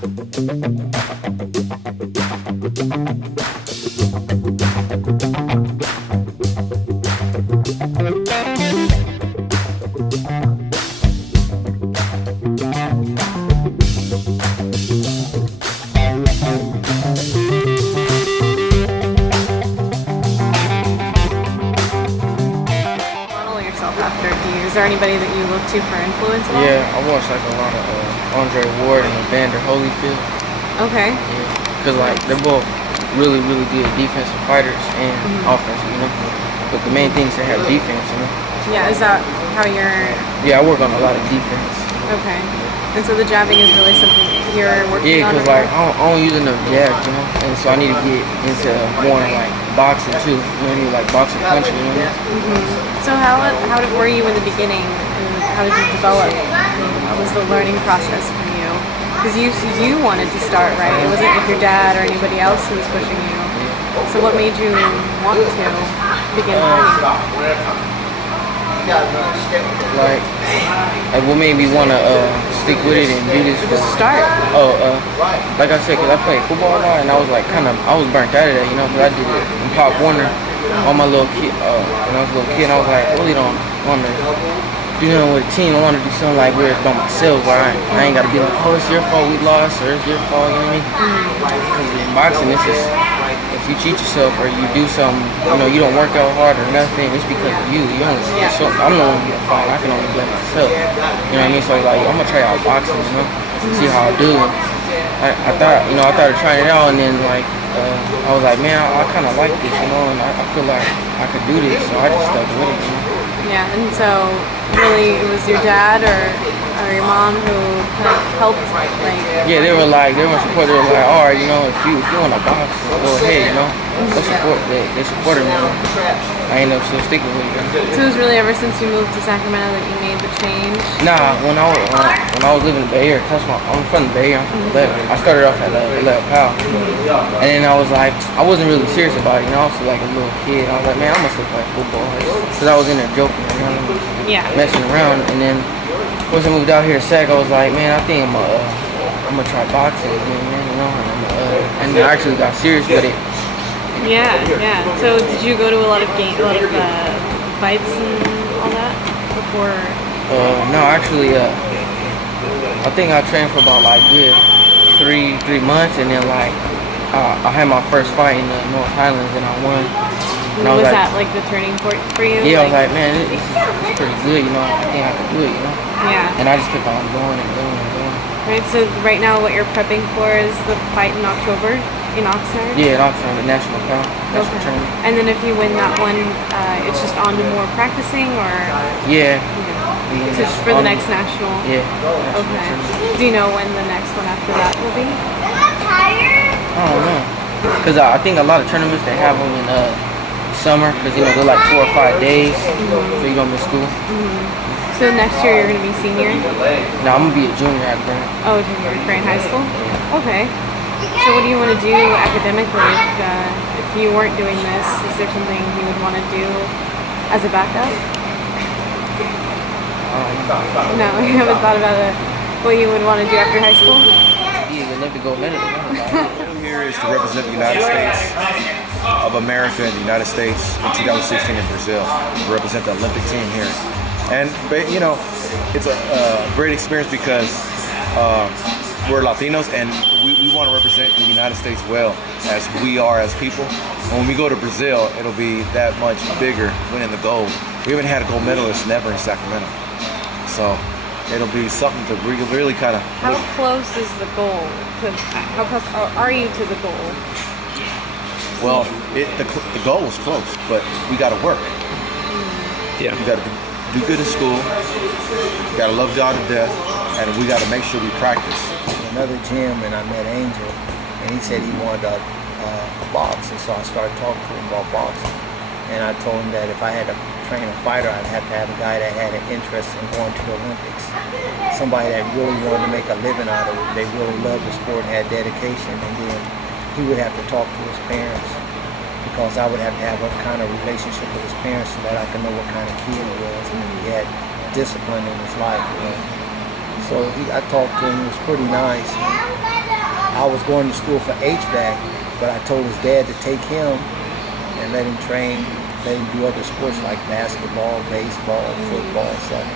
Is there anybody that you look to for influence at all? Yeah, I watch like a lot of Andre Ward and Evander Holyfield. Okay. Yeah, because like they're both really, really good defensive fighters and offensive, you know. But the main thing is they have defense, you know. Yeah, is that how you're? Yeah, I work on a lot of defense. Okay. And so the jabbing is really something you're working on? Yeah, because like I don't use enough jabs, you know. And so I need to get into more like boxing too. You know, I need like boxing punching, you know. So were you in the beginning, and how did you develop? What was the learning process for you? Because you wanted to start, right? It wasn't like your dad or anybody else who was pushing you. So what made you want to begin fighting? Like what made me want to stick with it and do this? Just start. Like I said, because I played football a lot, and I was like I was burnt out of that, you know, because I did it in Pop Warner on my little kid, when I was a little kid, and I was like, I really don't want to do nothing with a team. I want to do something like where it's by myself, where I ain't got to be like, oh, it's your fault we lost, or it's your fault, you know what I mean? Because in boxing, it's just, if you cheat yourself or you do something, you know, you don't work out hard or nothing, it's because of you. So I'm the one who get a fight. I can only blame myself. You know what I mean? So like, I'm gonna try out boxing, you know, see how I do. I thought of trying it out, and then like I was like, man, I kind of like this, you know, and I feel like I could do this, so I just stuck with it, you know. Yeah, and so really it was your dad or your mom who kind of helped, like. Yeah, they were supportive. They were like, all right, you know, if you want to box, go ahead, you know. They supported me. I ended up still sticking with it. So it was really ever since you moved to Sacramento that you made the change? Nah, when I was living in the Bay Area, I'm from the Bay Area, I'm from 11. I started off at 11 Powell. And then I was like, I wasn't really serious about it, you know, I was like a little kid. I was like, man, I must look like football. Because I was in there joking, you know, messing around. And then once I moved out here to Sac, I was like, man, I think I'm gonna try boxing again, man, you know. And I actually got serious with it. Yeah. So did you go to a lot of fights and all that before? No, actually, I think I trained for about like good three months, and then like I had my first fight in the North Highlands, and I won. And was that like the turning point for you? Yeah, I was like, man, this is pretty good, you know. I think I can do it, you know. Yeah. And I just kept on going and going and going. Right. So right now, what you're prepping for is the fight in October. In Oxnard? Yeah, in Oxnard, the national tournament. And then if you win that one, it's just on to more practicing, or? Yeah. Just for the next national? Yeah. Okay. Do you know when the next one after that will be? I don't know. Because I think a lot of tournaments, they have them in summer, because, you know, they're like 4 or 5 days, so you don't miss school. So next year you're going to be senior? No, I'm going to be a junior at Grant. Oh, junior at Grant High School? Okay. So what do you want to do academically if you weren't doing this? Is there something you would want to do as a backup? No, you haven't thought about what you would want to do after high school? Yeah, the Olympic gold medal. I'm here is to represent the United States of America and the United States in 2016 in Brazil. To represent the Olympic team here. And, you know, it's a great experience because we're Latinos, and we want to represent the United States well, as we are as people. And when we go to Brazil, it'll be that much bigger winning the gold. We haven't had a gold medalist never in Sacramento. So it'll be something to really kind of... How close is the goal? How close are you to the goal? Well, the goal is close, but we got to work. Yeah. We got to do good in school. We got to love God to death, and we got to make sure we practice. Another gym, and I met Angel, and he said he wanted to box, and so I started talking to him about boxing. And I told him that if I had to train a fighter, I'd have to have a guy that had an interest in going to the Olympics. Somebody that really wanted to make a living out of it. They really loved the sport and had dedication. And then he would have to talk to his parents, because I would have to have a kind of relationship with his parents so that I could know what kind of kid he was and if he had discipline in his life. You know? So I talked to him. It was pretty nice. I was going to school for HVAC, but I told his dad to take him and let him train, let him do other sports like basketball, baseball, football, stuff.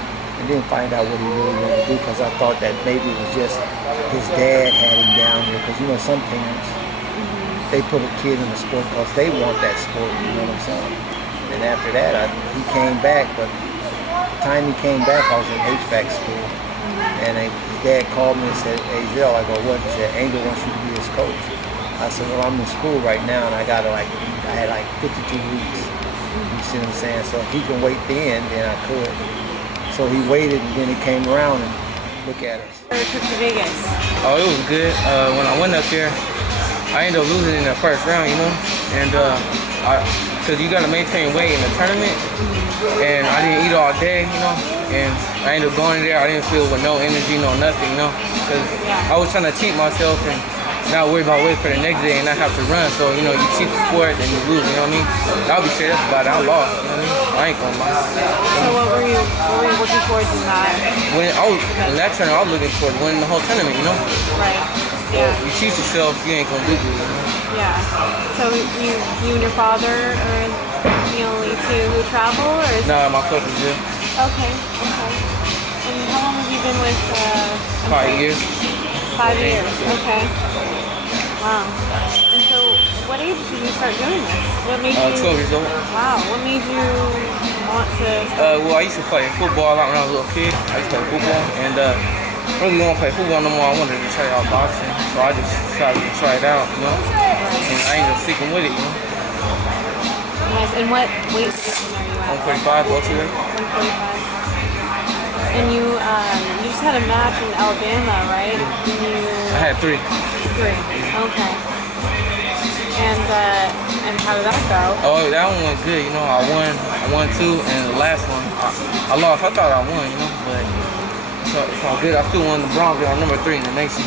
And then find out what he really wanted to do, because I thought that maybe it was just his dad had him down here. Because you know, some parents, they put a kid in the sport because they want that sport, you know what I'm saying? And after that, he came back, but the time he came back, I was in HVAC school. And his dad called me and said, "Hey, Zell," I go, "What?" He said, "Angel wants you to be his coach." I said, "Well, I'm in school right now, and I had like 52 weeks. You see what I'm saying? So if he can wait then I could." So he waited, and then he came around, and look at us. Or a trip to Vegas. Oh, it was good. When I went up there, I ended up losing in the first round, you know, and because you gotta maintain weight in the tournament, and I didn't eat all day, you know, and I ended up going there. I didn't feel with no energy, no nothing, you know, because I was trying to cheat myself and not worry about waiting for the next day and not have to run. So, you know, you cheat the sport and you lose, you know what I mean? I'll be straight up about it. I lost, you know what I mean? I ain't gonna lie. So what were you working towards in that? When I was in that tournament, I was looking towards winning the whole tournament, you know? Right. Yeah. You cheat yourself, you ain't gonna do good, you know? Yeah. So you and your father are the only two who travel, or is Nah, my coach is here. Okay. And how long have you been with? 5 years. 5 years. Okay. Wow. And so, what age did you start doing this? What made you? 12 years old. Wow. What made you want to? Well, I used to play football a lot when I was a little kid. I used to play football, and really don't play football no more. I wanted to try out boxing, so I just decided to try it out, you know. And I ended up sticking with it, you know. Nice. And what weight division are you at? 145, welterweight. 145. And you just had a match in Alabama, right? I had 3. 3. Okay. And how did that go? Oh, that one went good, you know. I won 2, and the last one I lost. I thought I won, you know, but it's all good. I still won the bronze. I'm number 3 in the nation.